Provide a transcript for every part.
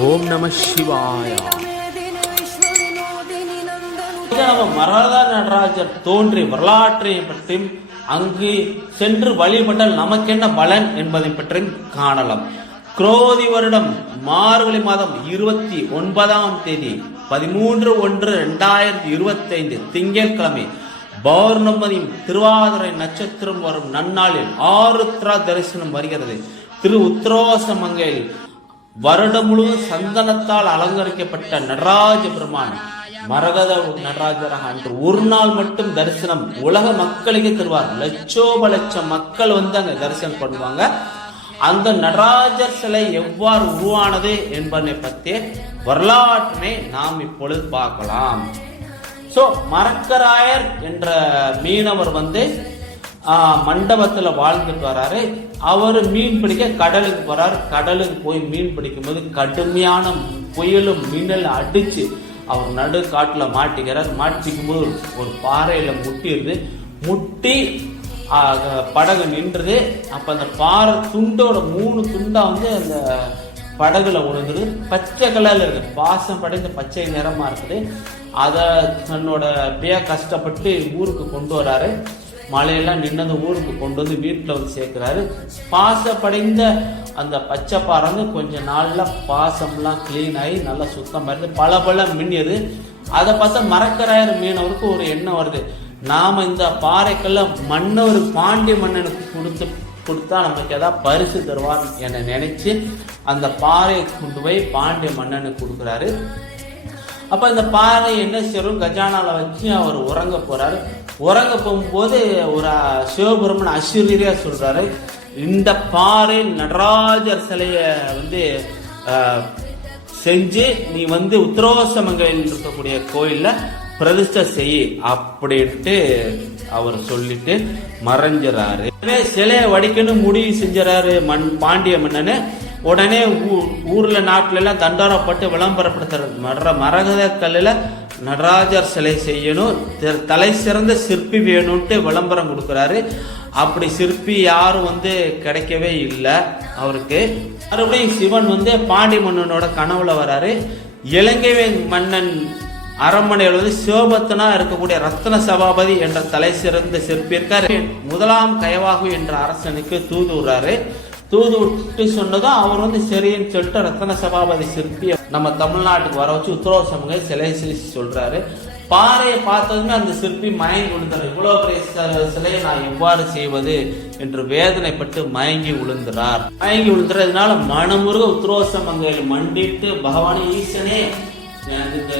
ஓம் நம சிவாய. நம்ம நடராஜர் தோன்றி வரலாற்றை பற்றியும் அங்கு சென்று வழிபட்டால் நமக்கென்ன பலன் என்பதை பற்றியும் காணலாம். குரோதி வருடம் மார்கழி மாதம் இருபத்தி ஒன்பதாம் தேதி பதிமூன்று ஒன்று இரண்டாயிரத்தி இருபத்தி ஐந்து திங்கட்கிழமை பௌர்ணமதியும் திருவாதிரை நட்சத்திரம் வரும் நன்னாளில் ஆருத்ரா தரிசனம் வருகிறது. திரு உத்திரோசமங்கையில் வருடம் முழுவதும் சந்தனத்தால் அலங்கரிக்கப்பட்ட நடராஜ பெருமான் மரகத நடராஜராக அன்று ஒரு நாள் மட்டும் தரிசனம் உலக மக்களுக்கு தருவார். லட்சோப லட்சம் மக்கள் வந்து அங்க தரிசனம் பண்ணுவாங்க. அந்த நடராஜர் சிலை எவ்வாறு உருவானது என்பதை பற்றிய வரலாற்றினை நாம் இப்பொழுது பார்க்கலாம். ஸோ மரக்கராயர் என்ற மீனவர் வந்து மண்டபத்தில் வாழ்ந்துட்டு வராரு. அவர் மீன் பிடிக்க கடலுக்கு போகிறார் கடலுக்கு போய் மீன் பிடிக்கும்போது கடுமையான புயலும் மின்னல் அடிச்சு அவர் நடு காட்டில் மாட்டிக்கிறார். மாட்டிக்கும் போது ஒரு பாறையில முட்டிடுது. முட்டி படகு நின்றுது. அப்ப அந்த பாறை துண்டோட மூணு துண்டா வந்து அந்த படகுல உழுந்துருது பச்சை கலர்ல இருக்கு. பாசம் படைந்த பச்சை நிறமா இருக்குது. அதை தன்னோட அப்படியே கஷ்டப்பட்டு ஊருக்கு கொண்டு வராரு. மழையெல்லாம் நின்னது ஊருக்கு கொண்டு வந்து வீட்டில் வந்து சேர்க்குறாரு. பாசப்படைந்த அந்த பச்சை பாறை கொஞ்சம் கொஞ்ச பாசம்லாம் க்ளீன் ஆகி நல்லா சுத்தம் வருது பல பல மின்னியது அதை பார்த்தா மரக்கராயர் மீனவருக்கு ஒரு எண்ணம் வருது. நாம் இந்த பாறைக்கெல்லாம் மன்னவர் பாண்டிய மன்னனுக்கு கொடுத்து கொடுத்தா நமக்கு ஏதாவது பரிசு தருவார் என நினச்சி அந்த பாறையை கொண்டு போய் பாண்டிய மன்னனுக்கு கொடுக்குறாரு. அப்போ இந்த பாறை என்ன செய்யும்? கஜானாவில் வச்சு அவர் உறங்க போகிறாரு உறங்க போகும்போது ஒரு சிவபெருமன் அசிரியரா சொல்றாரு. இந்த பாறை நடராஜர் சிலையை வந்து செஞ்சு நீ வந்து உத்தரோசமங்கையில் இருக்கக்கூடிய கோயிலில் பிரதிஷ்டை செய் அப்படின்ட்டு அவர் சொல்லிட்டு மறைஞ்சிறாரு. சிலையை வடிக்கணும் முடிவு செஞ்சுறாரு மண் பாண்டிய மன்னனு. உடனே ஊ- ஊர்ல நாட்டுல எல்லாம் தண்டாரப்பட்டு விளம்பரப்படுத்துறது மர மரகத கல்லுல நடராஜர் சிலை செய்யணும். தலை சிறந்த சிற்பி வேணும்ட்டு விளம்பரம் கொடுக்குறாரு. அப்படி சிற்பி யாரும் வந்து கிடைக்கவே இல்லை அவருக்கு. மறுபடியும் சிவன் வந்து பாண்டி மன்னனோட கனவுல வராரு. இலங்கை மன்னன் அரண்மனையில் வந்து சிவபத்தனா இருக்கக்கூடிய ரத்ன சபாபதி என்ற தலை சிறந்த சிற்பி இருக்காரு. முதலாம் கயவாகு என்ற அரசனுக்கு தூதுறாரு தூது விட்டு சொன்னதும் அவர் வந்து சரின்னு சொல்லிட்டு ரத்ன சபாபதி சிற்பி நம்ம தமிழ்நாட்டுக்கு வர வச்சு உத்தரவு சமூக சிலை சிலை சொல்றாரு. பாறையை பார்த்ததுமே அந்த சிற்பி மயங்கி விழுந்தார். இவ்வளவு பெரிய சிலையை நான் எவ்வாறு செய்வது என்று வேதனைப்பட்டு மயங்கி விழுந்தார் மயங்கி விழுந்துறதுனால மனமுருக உத்ரோசமங்கையில் மண்டிட்டு பகவான் ஈசனே எனக்கு இந்த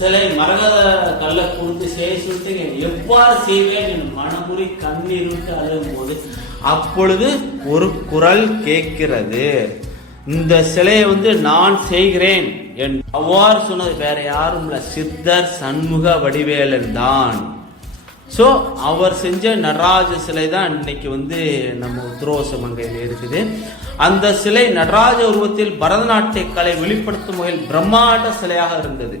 சிலை மரகத கல்ல கொடுத்து செய்ய சொல்லிட்டு எவ்வாறு செய்வேன் என் மனமுறி கண்ணீர் விட்டு அழுகும் போது அப்பொழுது ஒரு குரல் கேட்கிறது. இந்த சிலையை வந்து நான் செய்கிறேன் என் அவ்வாறு சொன்னது வேற யாரும் இல்ல சித்தர் சண்முக வடிவேலன் தான். ஸோ அவர் செஞ்ச நடராஜ சிலை தான் இன்னைக்கு வந்து நம்ம உத்ரோச மங்கையில் இருக்குது. அந்த சிலை நடராஜ உருவத்தில் பரதநாட்டிய கலை வெளிப்படுத்தும் வகையில் பிரம்மாண்ட சிலையாக இருந்தது.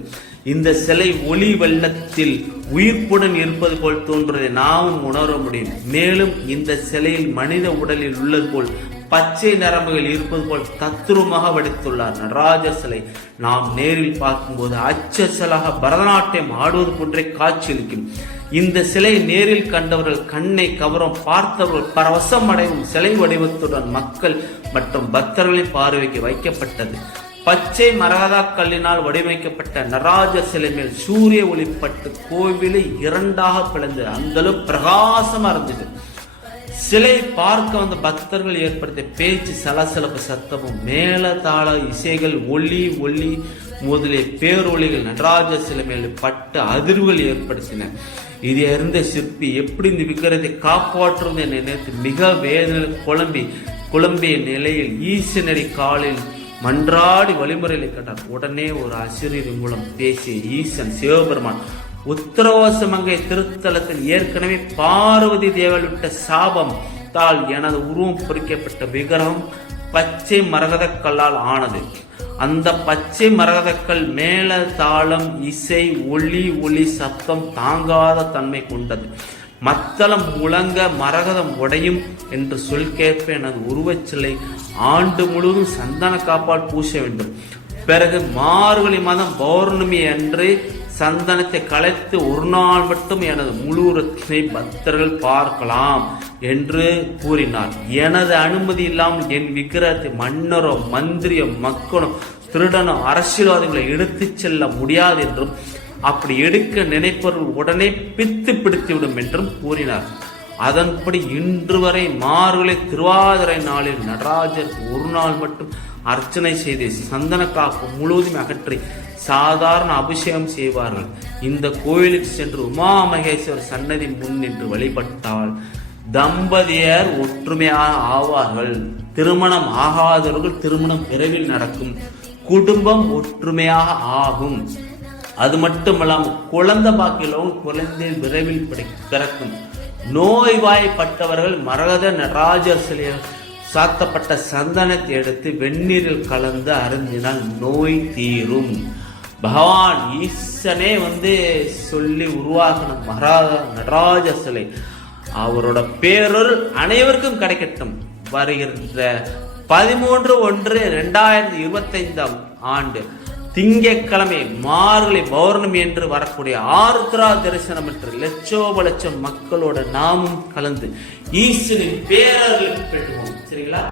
இந்த சிலை ஒளி வெள்ளத்தில் உயிர்ப்புடன் இருப்பது போல் தோன்றுவதை நாமும் உணர முடியும். மேலும் இந்த சிலையில் மனித உடலில் உள்ளது போல் பச்சை நரம்புகள் இருப்பது போல் தத்துருவமாக வடித்துள்ளார். நடராஜர் சிலை நாம் நேரில் பார்க்கும்போது அச்சசலாக பரதநாட்டியம் ஆடுவது போன்றே காட்சியளிக்கும். இந்த சிலை நேரில் கண்டவர்கள் கண்ணை கவரும் பார்த்தவர்கள் பரவசம் அடையும் சிலை வடிவத்துடன் மக்கள் மற்றும் பக்தர்களின் பார்வைக்கு வைக்கப்பட்டது. பச்சை மரகதா கல்லினால் வடிவமைக்கப்பட்ட நடராஜர் சிலை மேல் சூரிய ஒளிப்பட்டு கோவிலை இரண்டாக பிளந்தது. அந்த அளவு பிரகாசமா இருந்தது. சிலை பார்க்க வந்த பக்தர்கள் ஏற்படுத்திய பேச்சு சலசலப்பு சத்தமும் மேலதாள இசைகள் ஒளி ஒளி முதலிய பேரொளிகள் நடராஜ சிலை மேல் பட்டு அதிர்வுகள் ஏற்படுத்தின. இது அறிந்த சிற்பி எப்படி இந்த விக்கிரத்தை காப்பாற்றுவது என நினைத்து மிக வேதனை குழம்பி குழம்பிய நிலையில் ஈசனடி காலில் மன்றாடி வழிமுறைகளை கண்டார் உடனே ஒரு அசிரியர் மூலம் பேசிய ஈசன் சிவபெருமான் உத்தரவாசமங்கை திருத்தலத்தில் ஏற்கனவே பார்வதி தேவல் விட்ட சாபம் தால் எனது உருவம் பொறிக்கப்பட்ட விக்கிரகம் பச்சை மரகத கல்லால் ஆனது. அந்த பச்சை மரகதக்கள் மேல தாளம் இசை ஒளி ஒளி சத்தம் தாங்காத தன்மை கொண்டது. மத்தளம் முழங்க மரகதம் உடையும் என்று சொல் கேட்ப எனது உருவச்சிலை ஆண்டு முழுவதும் சந்தன காப்பால் பூச வேண்டும். பிறகு மார்கழி மாதம் பௌர்ணமி அன்று சந்தனத்தை கலைத்து ஒரு நாள் மட்டும் எனது முழு ரத்தினை பக்தர்கள் பார்க்கலாம். என்று கூறினார் எனது அனுமதி இல்லாமல் என் விக்கிரகத்தை மன்னரோ மந்திரியோ மக்களோ திருடனோ அரசியல்வாதிகளை எடுத்து செல்ல முடியாது என்றும் அப்படி எடுக்க நினைப்பவர்கள் உடனே பித்து பிடித்துவிடும் என்றும் கூறினார். அதன்படி இன்று வரை மார்கழி திருவாதிரை நாளில் நடராஜர் ஒரு நாள் மட்டும் அர்ச்சனை செய்து சந்தன காப்பு முழுவதும் அகற்றி சாதாரண அபிஷேகம் செய்வார்கள். இந்த கோயிலுக்கு சென்று உமா மகேஸ்வர் சன்னதி முன் நின்று வழிபட்டால் தம்பதியர் ஒற்றுமையாக ஆவார்கள். திருமணம் ஆகாதவர்கள் திருமணம் விரைவில் நடக்கும். குடும்பம் ஒற்றுமையாக ஆகும். அது மட்டுமல்லாமல் குழந்தை பாக்கிலும் குழந்தை விரைவில் பிறக்கும். நோய்வாய்ப்பட்டவர்கள் மரகத நடராஜர் சிலையில் சாத்தப்பட்ட சந்தனத்தை எடுத்து வெந்நீரில் கலந்து அருந்தினால் நோய் தீரும். பகவான் ஈசனே வந்து சொல்லி உருவாக்கின மரா நடராஜ சிலை அவரோட பேரொருள் அனைவருக்கும் கிடைக்கட்டும். வருகின்ற பதிமூன்று ஒன்று ரெண்டாயிரத்தி இருபத்தைந்தாம் ஆண்டு திங்கக்கிழமை மார்கழி பௌர்ணமி என்று வரக்கூடிய ஆருத்ரா தரிசனம் என்று லட்சோப லட்சம் மக்களோட நாமும் கலந்து ஈஸ்வரின் பேரர்கள் பெற்றுவோம். சரிங்களா?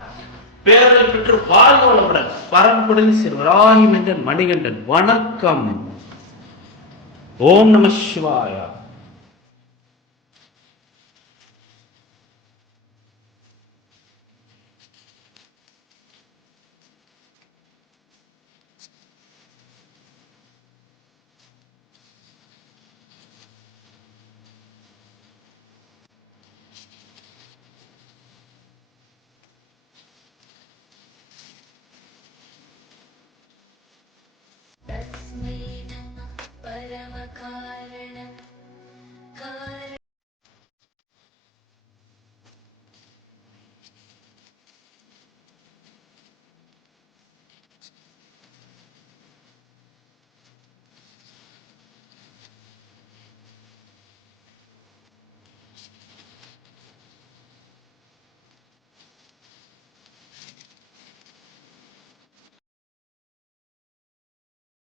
பேரர்கள் பெற்று வாழ்க பரம்புடன் சிவராகி மனிதன் மணிகண்டன் வணக்கம். ஓம் நம சிவாயா. परमकारण